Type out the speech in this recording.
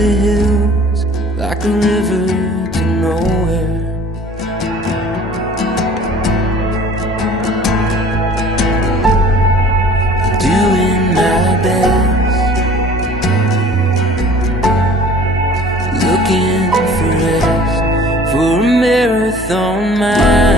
the hills like a river to nowhere. Doing my best, looking for rest, for a marathon mile.